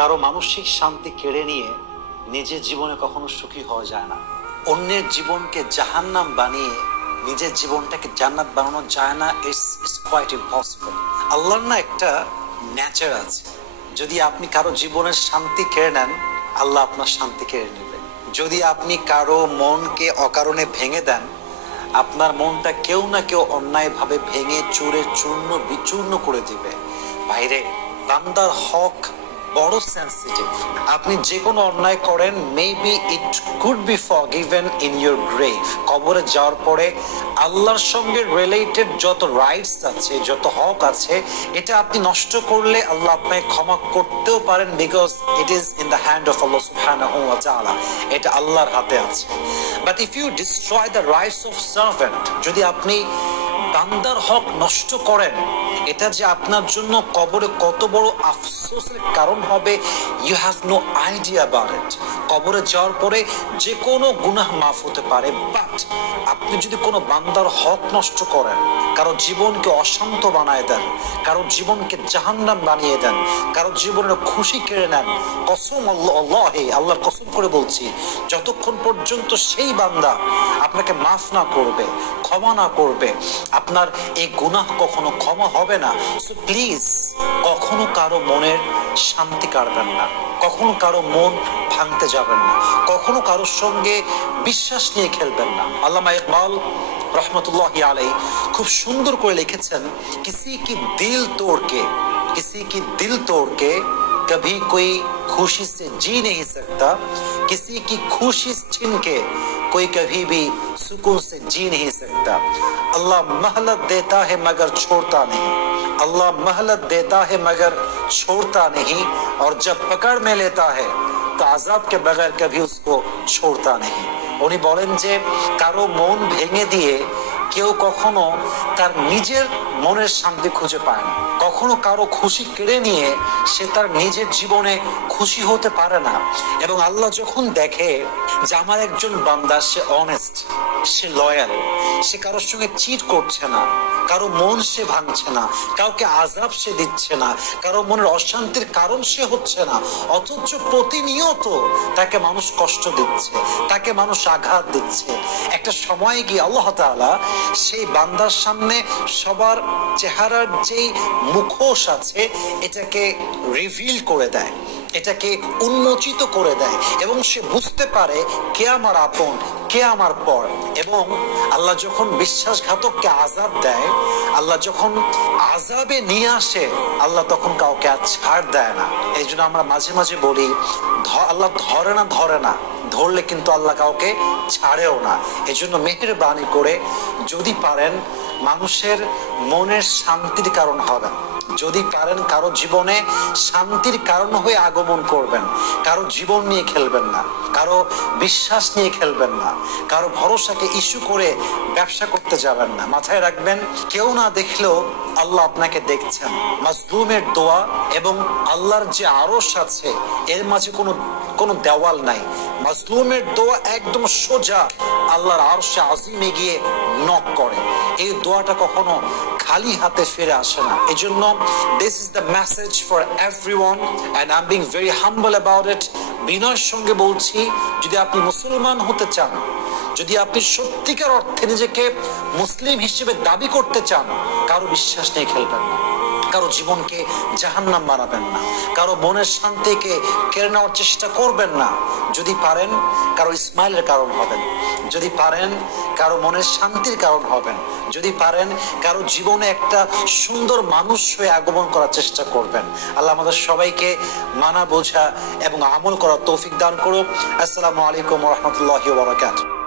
কারো মানসিক শান্তি কেড়ে নিয়ে নিজের জীবনে কখনো সুখী হওয়া যায় না। অন্যের জীবনকে জাহান্নাম বানিয়ে নিজের জীবনটাকে জান্নাত বানানো যায় না। It's quite impossible. আল্লাহর না একটা নেচার আছে, যদি আপনি কারো জীবনের শান্তি কেড়ে নেন, আল্লাহ আপনার শান্তি কেড়ে নেবেন। যদি আপনি কারো মনকে অকারণে ভেঙে দেন, আপনার মনটা কেউ না কেউ অন্যায়ভাবে ভেঙে চুরে চূর্ণ বিচূর্ণ করে দিবে। বাইরে বান্দার হক বড় সেন্সিটিভ। আপনি যে কোনো অন্যায় করেন, maybe it could be forgiven in your grave. কবরে যাওয়ার পরে আল্লাহর সঙ্গে রিলেটেড যত রাইটস আছে, যত হক আছে, এটা আপনি নষ্ট করলে আল্লাহ আপনাকে ক্ষমা করতেও পারেন, because it is in the hand of Allah সুবহানাহু ওয়া তাআলা। এটা আল্লাহর হাতে আছে। But if you destroy the rights of servant, যদি আপনি বান্দার হক নষ্ট করেন, এটা যে আপনার জন্য কবরে কত বড় আফসোসের কারণ হবে, you have no idea about it. কবরে যাওয়ার পরে যে কোনো গুনাহ মাফ হতে পারে, বাট আপনি যদি কোনো বান্দার হক নষ্ট করেন, কারো জীবনকে অশান্ত বানায় দেন, কারো জীবনকে জাহান্নাম বানিয়ে দেন, কারো জীবনের খুশি কেড়ে নেন, কসম আল্লাহে, আল্লাহর কসম করে বলছি, যতক্ষণ পর্যন্ত সেই বান্দা আপনাকে মাফ না করবে, ক্ষমা না করবে, আপনার এই গুনাহ কখনো ক্ষমা হবে না। সো প্লিজ কখনো কারো মনের শান্তি কাড়বেন না, কখনো কারো মন ভাঙতে যাবেন না, কখনো কারোর সঙ্গে বিশ্বাস নিয়ে খেলবেন না। আল্লামা ইকবাল रहमतुल्लाहि अलैहि खूब सुंदर করে লিখেছেন, किसी की दिल तोड़ के कभी कोई खुशी से जी नहीं सकता, किसी की खुशी छीन के कोई कभी भी सुकून से जी नहीं सकता। अल्लाह मोहलत देता है मगर छोड़ता नहीं, अल्लाह मोहलत देता है मगर छोड़ता नहीं, और जब पकड़ में लेता है तो आजाब के बगैर कभी उसको छोड़ता नहीं। উনি বলেন যে কারো মন ভেঙে দিয়ে কেউ কখনো তার নিজের মনের শান্তি খুঁজে পায় না, কখনো কারো খুশি কেড়ে নিয়ে সে তার নিজের জীবনে খুশি হতে পারে না। এবং আল্লাহ যখন দেখে যে আমার একজন বান্দা, সে অনেস্ট, সে লয়াল, সে কারোর সঙ্গে চিট করছে না, কারো মন সে ভাঙছে না, কাউকে আযাব সে দিচ্ছে না, কারো মনের অশান্তির কারণ সে হচ্ছে না, অথচ প্রতিনিয়ত তাকে মানুষ কষ্ট দিচ্ছে, তাকে মানুষ আঘাত দিচ্ছে, একটা সময় গিয়ে আল্লাহ তাআলা সেই বান্দার সামনে সবার চেহারার যেই মুখোশ আছে এটাকে রিভিল করে দেয়, এটাকে উন্মোচিত করে দেয়, এবং সে বুঝতে পারে কে আমার আপন, কে আমার পর। এবং আল্লাহ যখন বিশ্বাসঘাতককে আযাব দেয়, আল্লাহ যখন আযাবে নিয়ে আসে, আল্লাহ তখন কাউকে আর ছাড় দেয় না। এই জন্য আমরা মাঝে মাঝে বলি, আল্লাহ ধরে না, ধরলে কিন্তু আল্লাহ কাউকে ছাড়েও না। এই জন্য মেহেরবানি করে যদি পারেন মানুষের মনের শান্তির কারণ হবেন, যদি পারেন কারো জীবনে শান্তির কারণ হয়ে আগমন করবেন, কারো জীবন নিয়ে খেলবেন না, কারো বিশ্বাস নিয়ে খেলবেন না, কারো ভরসাকে ইস্যু করে ব্যবসা করতে যাবেন না। মাথায় রাখবেন, কেউ না দেখলেও আল্লাহ আপনাকে দেখছেন। মাজলুমের দোয়া এবং আল্লাহর যে আরশ আছে এর মাঝে কোনো দেওয়াল নাই। মাজলুমের দোয়া একদম সোজা আল্লাহর আরশে আজিমে গিয়ে নক করে। এই দোয়াটা কখনো খালি হাতে ফিরে আসে না। এজন্য this is the message for everyone and I'm being very humble about it. বিনয়ের সঙ্গে বলছি, যদি আপনি মুসলমান হতে চান, যদি আপনি সত্যিকার অর্থে নিজেকে মুসলিম হিসেবে দাবি করতে চান, কারো বিশ্বাস নিয়ে খেলবেন না, কারো জীবনকে জাহান্নাম বানাবেন না, কারো মনের শান্তিকে কেড়ে নেওয়ার চেষ্টা করবেন না। যদি পারেন কারো ইসমাইলের কারণ হবেন, যদি পারেন কারো মনের শান্তির কারণ হবেন, যদি পারেন কারো জীবনে একটা সুন্দর মানুষ হয়ে আগমন করার চেষ্টা করবেন। আল্লাহ আমাদের সবাইকে মানা, বোঝা এবং আমল করার তৌফিক দান করুক। আসসালামু আলাইকুম ওয়া রাহমাতুল্লাহি ওয়া বারাকাতুহু।